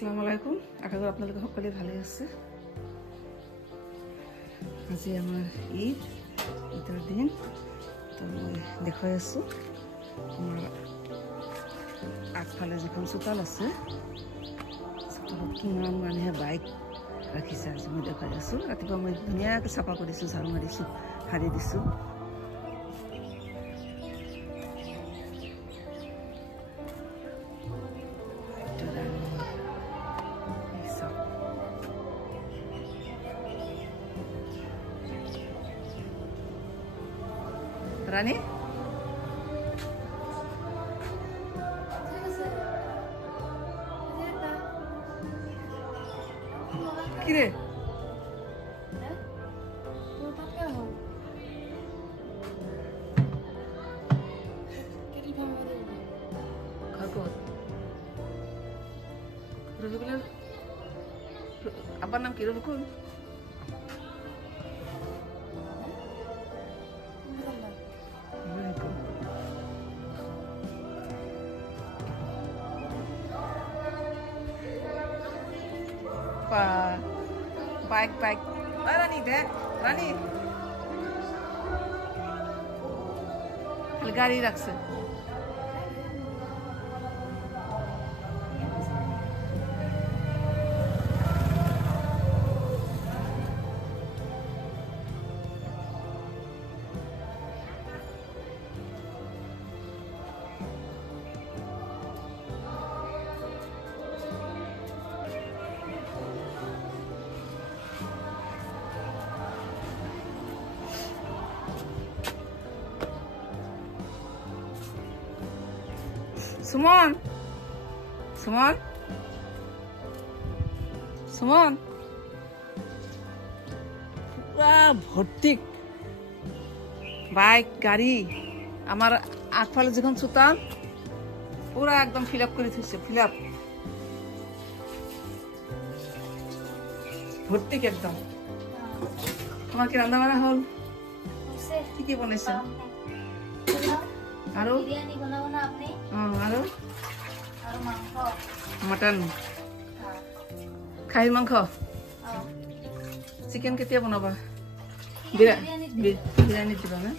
আসসালামু আলাইকুম। আশা করি আপনাদের সকলে ভালো আছে। আজি আমার ঈদের দিন, তো মই দেখাই আছো আমার আগফালে যখন চোতাল আছে, চোতালত কিমান মানুহে বাইক রাখিছে। আজি মই দেখাই আছো। ৰাতিপুৱা মই ধুনীয়াকৈ চাফা কৰিছো, ঝাৰু মাৰিছো, সাৰি দিছো। রানী কি রে রবিকুলের আব্বার নাম কি? রবিকুল? বাইক বাইক রানী দেখ, রানী গাড়ি রাখছে। সুমন, সুমন, সুমন, পুরা ভর্তি বাইক গাড়ি। আমার আগফালে যখন চোতাল পুরা একদম ফিল আপ করে থইছে, ফিল আপ ভর্তি একদম। তোমার কি রান্না বান্না হল? কি কি বনাইছে? আৰু বিৰিয়ানী বনাব না আপনি? আৰু মাংস, মটন, খাহীৰ মাংস, চিকেন কেতিয়া বনাবা? বিৰিয়ানী দিবা না?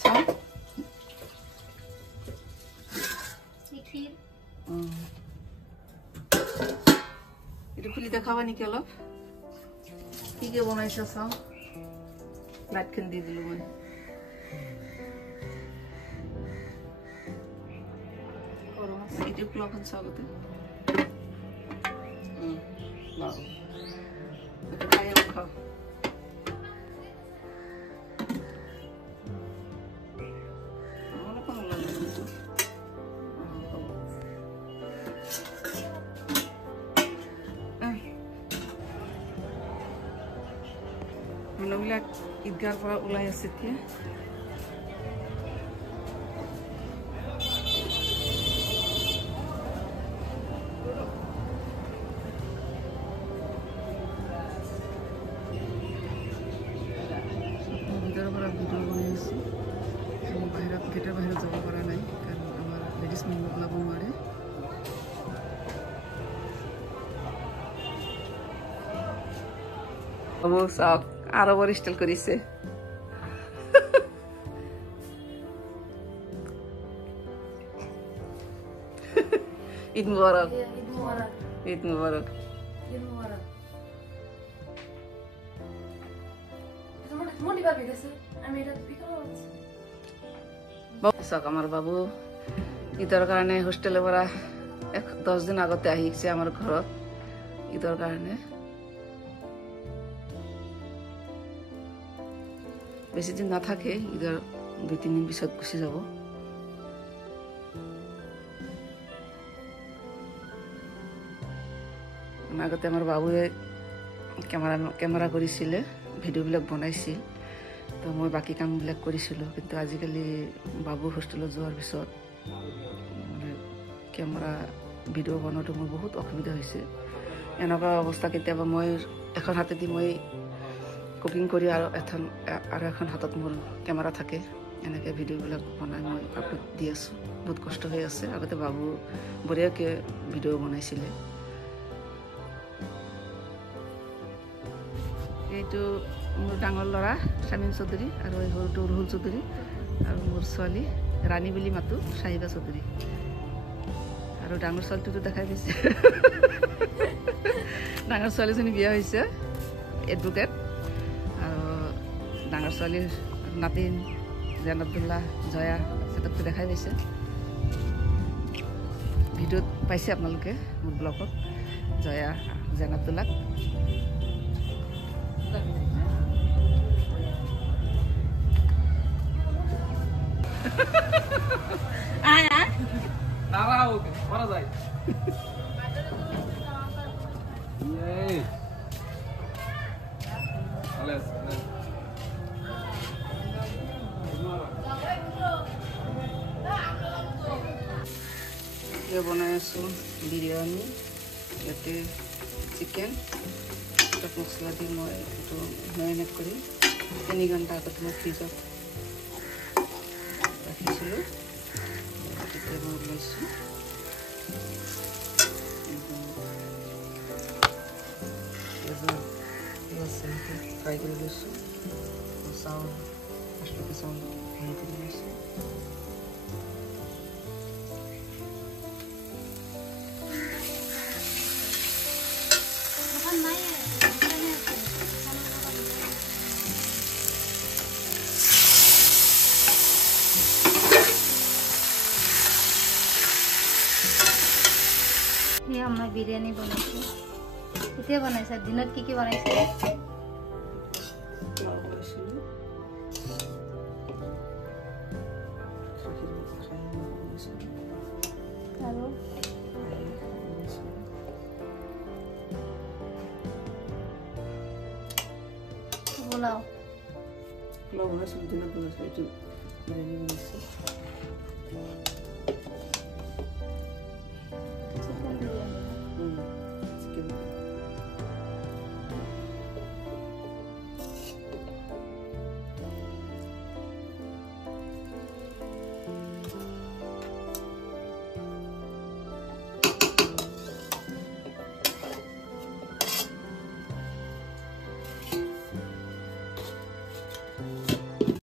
চাও এইটো খুলি দেখাবা নেকি অলপ? কি কি বনাইছা চাও। লাইটখন দি দিলো মই। Itu keluarkan sahabat itu. Wow. Itu kayak kau. Mana pengelola itu? Mana bilang idgar para ulaya setia. Video বনাই আছো। বাহিৰত গেটৰ বাহিৰত যাব পৰা নাই, কাৰণ আমাৰ লেডিজ মেম্বাৰ ওলাব নোৱাৰে। চাওক আৰু বৰ ষ্টাইল কৰিছে। ঈদ মুবাৰক, ঈদ মুবাৰক। আমাৰ বাবু ঈদেৰ কাৰণে হোস্টেলেৰ পৰা 10 দিন আগতে আহিছে আমাৰ ঘৰত ঈদেৰ কাৰণে। বেশি দিন না থাকে, ঈদেৰ 2-3 দিন পিছত গুচি যাব। আগতে আমাৰ বাবুয়ে কেমেৰা কৰিছিলে, ভিডিঅ'বিলাক বনাইছিল, তো মই বাকী কামবিলাক কৰিছিলোঁ। কিন্তু আজিকালি বাবু হোষ্টেলত যোৱাৰ পিছত মানে কেমেৰা ভিডিঅ' বনোৱাটো মোৰ বহুত অসুবিধা হৈছে। এনেকুৱা অৱস্থা কেতিয়াবা মই এখন হাতেদি মই কুকিং কৰি আৰু এখন হাতত মোৰ কেমেৰা থাকে, এনেকৈ ভিডিঅ'বিলাক বনাই মই আপলোড দি আছোঁ। বহুত কষ্ট হৈ আছে আগতে বাবু বঢ়িয়াকৈ ভিডিঅ' বনাইছিলে এইটো মোৰ ডাঙৰ ল'ৰা শামীম চৌধুৰী আৰু এই সৰুটো ৰুহুল চৌধুৰী আৰু মোৰ ছোৱালী ৰাণী বুলি মাতো চাহিবা চৌধুৰী আৰু ডাঙৰ ছোৱালীটোতো দেখাই পাইছে ডাঙৰ ছোৱালীজনী বিয়া হৈছে এডভোকেট আৰু ডাঙৰ ছোৱালীৰ নাতিন জেন আব্দুল্লাহ জয়া সিহঁতকতো দেখাই পাইছে ভিডিঅ'ত পাইছে আপোনালোকে মোৰ ব্লগত জয়া জেন আব্দুল্লাক বনাই আছো বিৰিয়ানী ইয়াতে চিকেন মছলা দি মই এইটো মেৰিনেট কৰি 3 ঘণ্টা আগত মই ফ্ৰিজত ৰাখিছিলোঁ তেতিয়া মই লৈছোঁ ফ্ৰাই কৰি লৈছোঁ চাউল বাচমতি চাউল হেৰি কৰি লৈছোঁ আমৰা বিৰিয়ানি বানাইছি কেতিয়া বনাইছা দিনত কি বনাইছা আৰু পোলাও পোলাও বনাইছোঁ দিনত বনাইছোঁ এইটো বিৰিয়ানি বনাইছোঁ